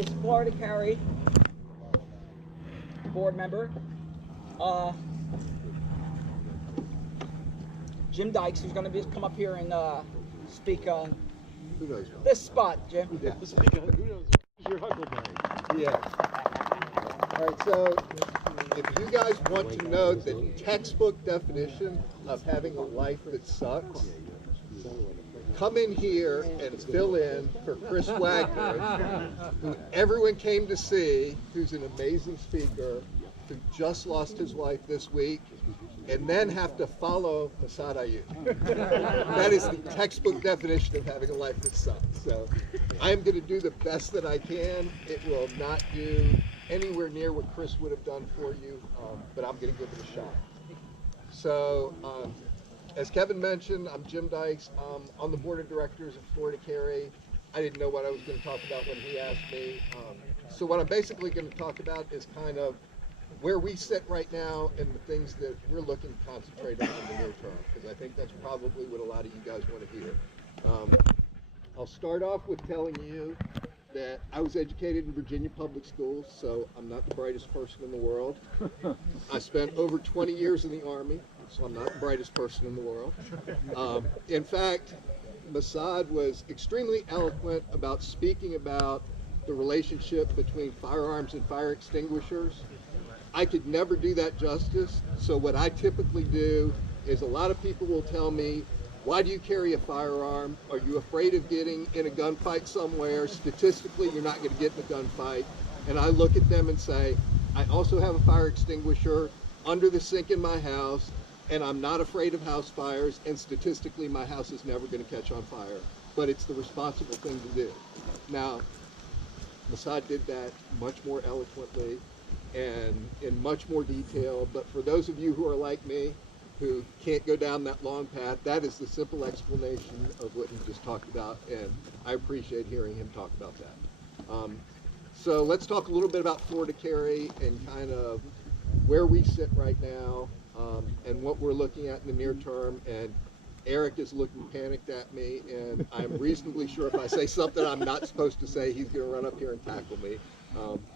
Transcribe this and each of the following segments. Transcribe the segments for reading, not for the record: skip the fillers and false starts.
is Florida Carry board member Jim Dykes, who's going to come up here and speak on Who knows? this spot, Jim. Yeah. Speak on who knows who's your Huckleberry. Yeah. All right, so if you guys want to know the textbook definition of having a life that sucks, come in here and fill in for Chris Wagner, who everyone came to see, who's an amazing speaker, who just lost his wife this week, and then have to follow Masad Ayub. That is the textbook definition of having a life that sucks. So I'm going to do the best that I can. It will not do anywhere near what Chris would have done for you, but I'm going to give it a shot. So as Kevin mentioned, I'm Jim Dykes. I'm on the board of directors of Florida Carry. I didn't know what I was going to talk about when he asked me. So what I'm basically going to talk about is kind of where we sit right now and the things that we're looking to concentrate on in the near term, because I think that's probably what a lot of you guys want to hear. I'll start off with telling you that I was educated in Virginia public schools, so I'm not the brightest person in the world. I spent over 20 years in the Army, so I'm not the brightest person in the world. In fact, Masad was extremely eloquent about speaking about the relationship between firearms and fire extinguishers. I could never do that justice, so what I typically do is a lot of people will tell me, why do you carry a firearm? Are you afraid of getting in a gunfight somewhere? Statistically, you're not going to get in a gunfight. And I look at them and say, I also have a fire extinguisher under the sink in my house, and I'm not afraid of house fires, and statistically, my house is never going to catch on fire. But it's the responsible thing to do. Now, Masad did that much more eloquently and in much more detail, but for those of you who are like me, who can't go down that long path, that is the simple explanation of what he just talked about, and I appreciate hearing him talk about that. So let's talk a little bit about Florida Carry and kind of where we sit right now, and what we're looking at in the near term. And Eric is looking panicked at me, and I'm reasonably sure if I say something I'm not supposed to say, he's going to run up here and tackle me.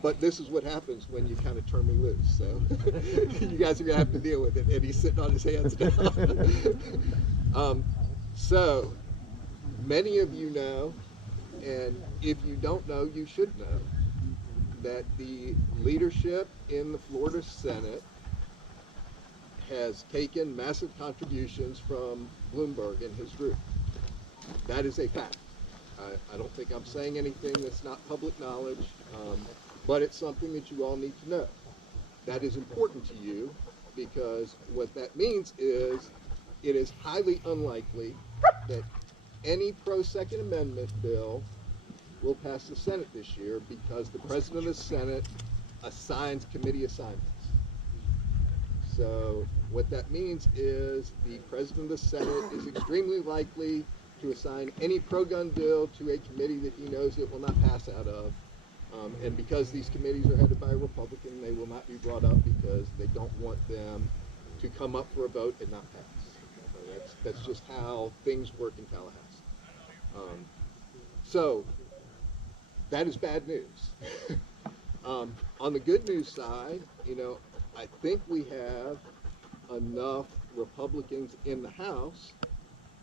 But this is what happens when you kind of turn me loose. So you guys are going to have to deal with it. And he's sitting on his hands now. So many of you know, and if you don't know, you should know, that the leadership in the Florida Senate has taken massive contributions from Bloomberg and his group. That is a fact. I don't think I'm saying anything that's not public knowledge, but it's something that you all need to know. That is important to you because what that means is it is highly unlikely that any pro-Second Amendment bill will pass the Senate this year because the President of the Senate assigns committee assignments. So what that means is the President of the Senate is extremely likely to assign any pro-gun bill to a committee that he knows it will not pass out of. And because these committees are headed by a Republican, they will not be brought up because they don't want them to come up for a vote and not pass. That's just how things work in Tallahassee. So that is bad news. On the good news side, I think we have enough Republicans in the House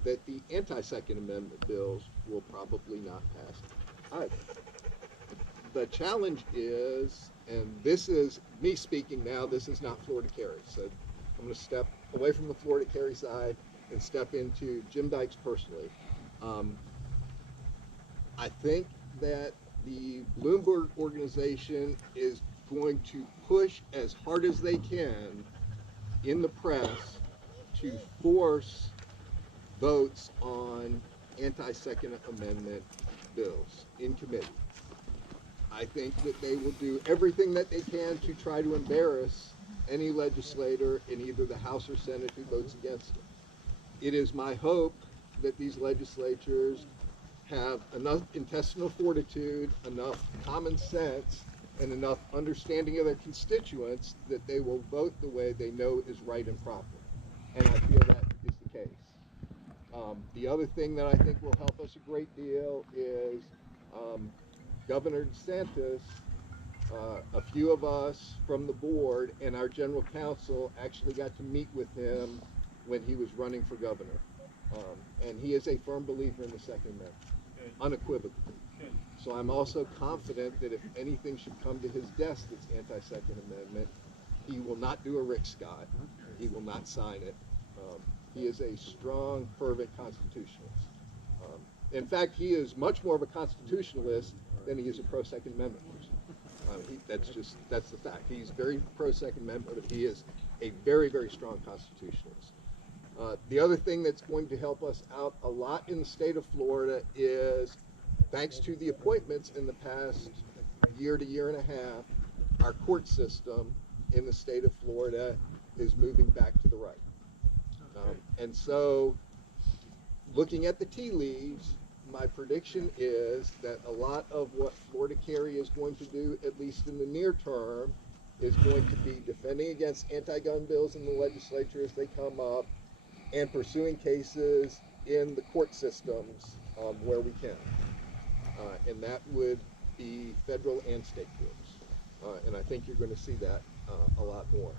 that the anti-Second Amendment bills will probably not pass either. The challenge is, and this is me speaking now, this is not Florida Carry, so I'm going to step away from the Florida Carry side and step into Jim Dykes personally. I think that the Bloomberg organization is going to push as hard as they can in the press to force votes on anti-Second Amendment bills in committee. I think that they will do everything that they can to try to embarrass any legislator in either the House or Senate who votes against it. It is my hope that these legislatures have enough intestinal fortitude, enough common sense, and enough understanding of their constituents that they will vote the way they know is right and proper. And I feel that is the case. The other thing that I think will help us a great deal is Governor DeSantis, a few of us from the board and our general counsel actually got to meet with him when he was running for governor. And he is a firm believer in the Second Amendment, unequivocally. So I'm also confident that if anything should come to his desk that's anti-Second Amendment, he will not do a Rick Scott. He will not sign it. He is a strong, fervent constitutionalist. In fact, he is much more of a constitutionalist than he is a pro-Second Amendment person. That's the fact. He's very pro-Second Amendment, but he is a very, very strong constitutionalist. The other thing that's going to help us out a lot in the state of Florida is, thanks to the appointments in the past year to year and a half, our court system in the state of Florida is moving back to the right. And so, looking at the tea leaves, my prediction is that a lot of what Florida Carry is going to do, at least in the near term, is going to be defending against anti-gun bills in the legislature as they come up, and pursuing cases in the court systems where we can. And that would be federal and state courts. And I think you're going to see that a lot more.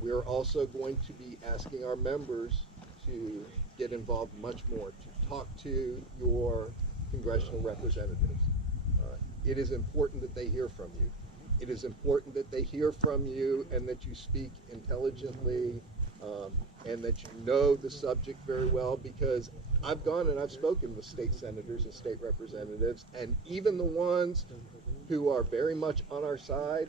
We are also going to be asking our members to get involved much more, to talk to your congressional representatives. It is important that they hear from you. It is important that they hear from you and that you speak intelligently and that you know the subject very well, because I've gone and I've spoken with state senators and state representatives, and even the ones who are very much on our side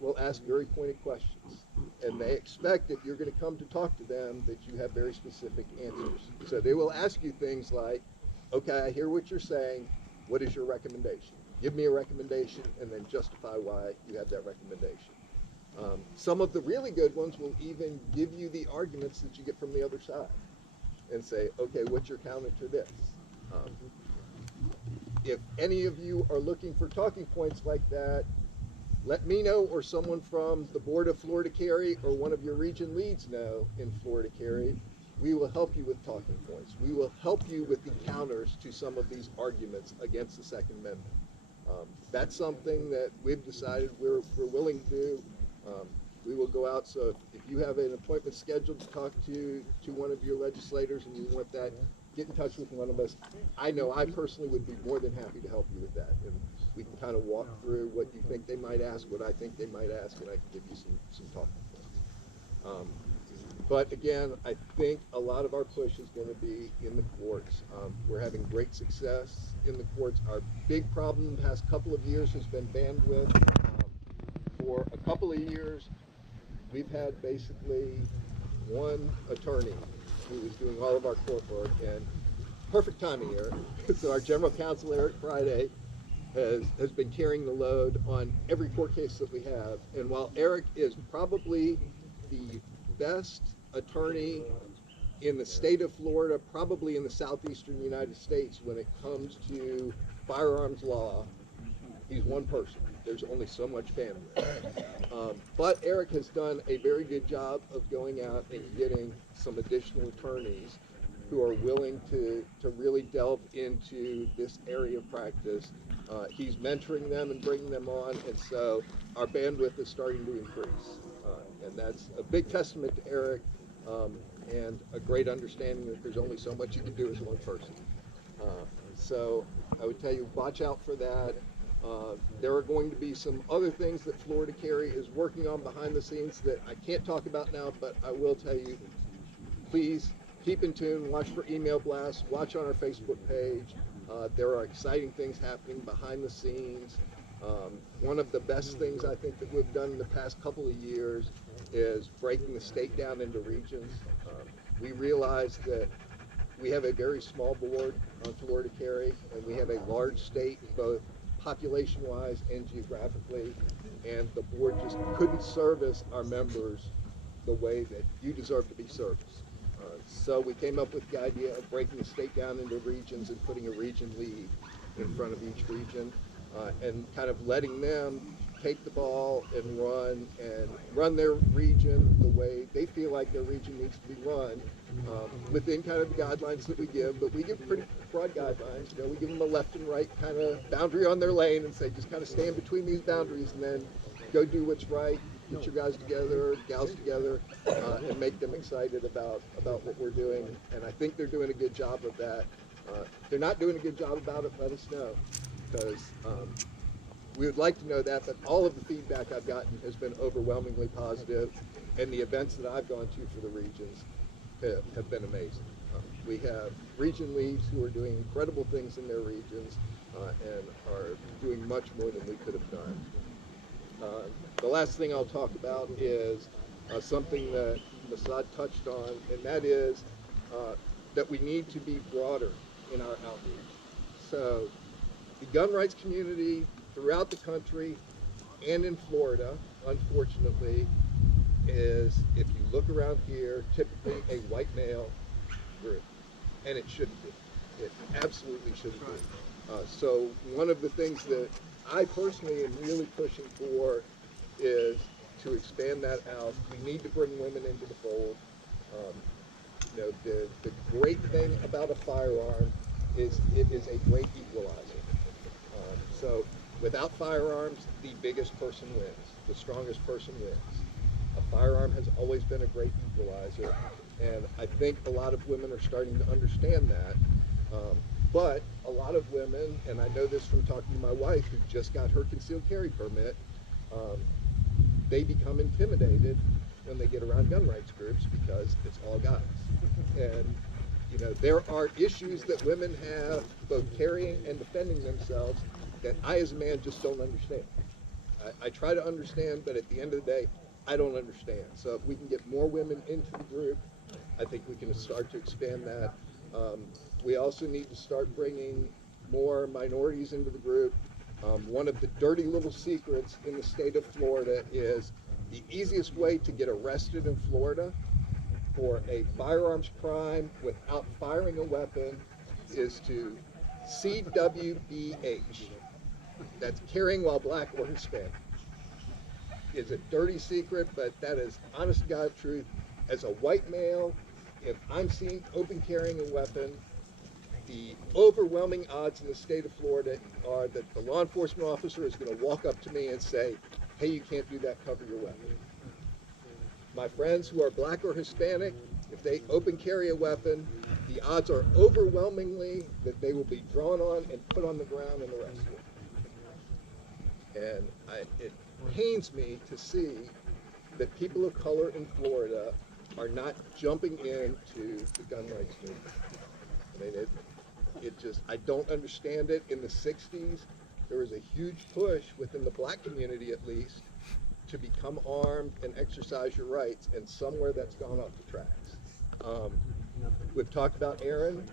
will ask very pointed questions. And they expect if you're going to come to talk to them that you have very specific answers. So they will ask you things like, okay, I hear what you're saying. What is your recommendation? Give me a recommendation and then justify why you have that recommendation. Some of the really good ones will even give you the arguments that you get from the other side and say, okay, what's your counter to this? If any of you are looking for talking points like that, let me know, or someone from the board of Florida Carry or one of your region leads know in Florida Carry. We will help you with talking points. We will help you with the counters to some of these arguments against the Second Amendment. That's something that we've decided we're willing to do. We will go out, so if you have an appointment scheduled to talk to one of your legislators and you want that, get in touch with one of us. I know I personally would be more than happy to help you with that. And we can kind of walk through what you think they might ask, what I think they might ask, and I can give you some talking points. But again, I think a lot of our push is going to be in the courts. We're having great success in the courts. Our big problem the past couple of years has been bandwidth. For a couple of years, we've had basically one attorney who was doing all of our court work, and perfect timing here. So our general counsel, Eric Friday, has been carrying the load on every court case that we have. And while Eric is probably the best attorney in the state of Florida, probably in the southeastern United States when it comes to firearms law, he's one person. There's only so much bandwidth. But Eric has done a very good job of going out and getting some additional attorneys who are willing to really delve into this area of practice. He's mentoring them and bringing them on, and so our bandwidth is starting to increase. And that's a big testament to Eric and a great understanding that there's only so much you can do as one person. So I would tell you, watch out for that. There are going to be some other things that Florida Carry is working on behind the scenes that I can't talk about now, but I will tell you, please keep in tune, watch for email blasts, watch on our Facebook page. There are exciting things happening behind the scenes. One of the best things I think that we've done in the past couple of years is breaking the state down into regions. We realize that we have a very small board on Florida Carry, and we have a large state, both population-wise and geographically, and the board just couldn't service our members the way that you deserve to be serviced. So we came up with the idea of breaking the state down into regions and putting a region lead in front of each region, and kind of letting them take the ball and run their region the way they feel like their region needs to be run, within kind of the guidelines that we give. But we give broad guidelines. You know, we give them a left and right kind of boundary on their lane and say, just kind of stand between these boundaries and then go do what's right, get your guys together, gals together, and make them excited about what we're doing. And I think they're doing a good job of that. If they're not doing a good job about it, let us know, because we would like to know that, but all of the feedback I've gotten has been overwhelmingly positive, and the events that I've gone to for the regions have been amazing. We have region leads who are doing incredible things in their regions and are doing much more than we could have done. The last thing I'll talk about is something that Masad touched on, and that is that we need to be broader in our outreach. So the gun rights community throughout the country and in Florida, unfortunately, is, if you look around here, typically a white male group, and it shouldn't be. It absolutely shouldn't be. So one of the things that I personally am really pushing for is to expand that out. We need to bring women into the fold. You know, the great thing about a firearm is it is a great equalizer. So without firearms, the biggest person wins, the strongest person wins. A firearm has always been a great equalizer, and I think a lot of women are starting to understand that. But a lot of women, and I know this from talking to my wife who just got her concealed carry permit, they become intimidated when they get around gun rights groups because it's all guys. And you know, there are issues that women have both carrying and defending themselves that I as a man just don't understand. I try to understand, but at the end of the day, I don't understand. So if we can get more women into the group, I think we can start to expand that. We also need to start bringing more minorities into the group. One of the dirty little secrets in the state of Florida is the easiest way to get arrested in Florida for a firearms crime without firing a weapon is to CWBH. That's carrying while black or Hispanic. It's a dirty secret, but that is honest to God truth. As a white male, if I'm seen open carrying a weapon, the overwhelming odds in the state of Florida are that the law enforcement officer is going to walk up to me and say, hey, you can't do that, cover your weapon. My friends who are black or Hispanic, if they open carry a weapon, the odds are overwhelmingly that they will be drawn on and put on the ground and arrested. And it pains me to see that people of color in Florida are not jumping into the gun rights movement. I mean, it just, I don't understand it. In the 60s, there was a huge push within the black community, at least, to become armed and exercise your rights, and somewhere that's gone off the tracks. We've talked about Erin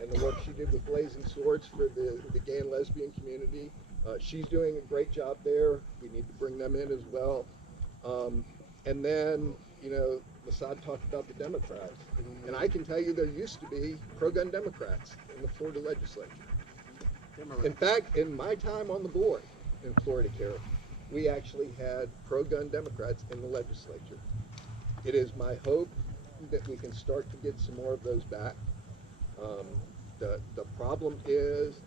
and the work she did with Blazing Swords for the gay and lesbian community. She's doing a great job there. We need to bring them in as well. And then, you know, Masad talked about the Democrats. And I can tell you there used to be pro-gun Democrats in the Florida legislature. In fact, in my time on the board in Florida Care, we actually had pro-gun Democrats in the legislature. It is my hope that we can start to get some more of those back. The problem is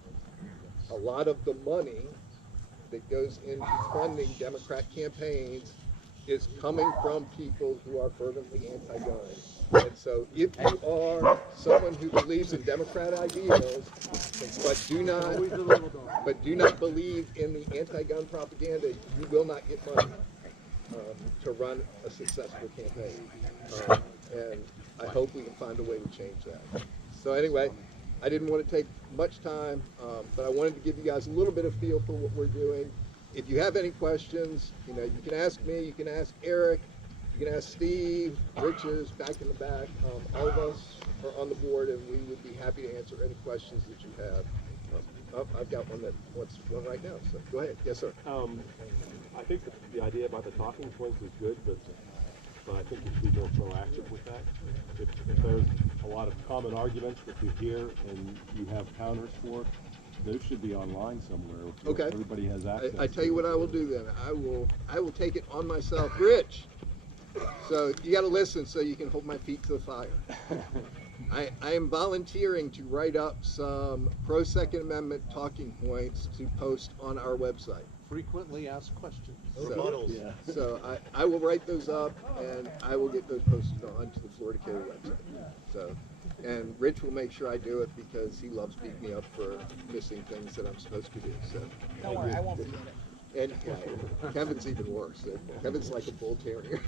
a lot of the money that goes into funding Democrat campaigns is coming from people who are fervently anti-gun. And so if you are someone who believes in Democrat ideals, but do not believe in the anti-gun propaganda, you will not get money to run a successful campaign. And I hope we can find a way to change that. So anyway, I didn't want to take much time, but I wanted to give you guys a little bit of feel for what we're doing. If you have any questions, you know, you can ask me, you can ask Eric, you can ask Steve, Rich is back in the back. All of us are on the board, and we would be happy to answer any questions that you have. I've got one that wants one right now, so go ahead. Yes, sir. I think the idea about the talking points is good, but I think you should be more proactive with that. If there's a lot of common arguments that you hear and you have counters for, those should be online somewhere. Okay. Everybody has access. I tell you what I will do then. I will take it on myself. Rich, so you got to listen so you can hold my feet to the fire. I am volunteering to write up some pro-Second Amendment talking points to post on our website. Frequently asked questions. So I will write those up and I will get those posted onto the Florida Carry website. So, and Rich will make sure I do it because he loves beating me up for missing things that I'm supposed to do. So Don't worry, I won't forget it. and Kevin's even worse. Kevin's like a bull terrier.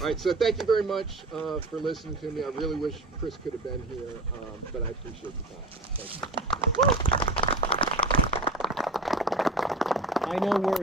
All right, so thank you very much for listening to me. I really wish Chris could have been here, but I appreciate the time. Thank you. I know where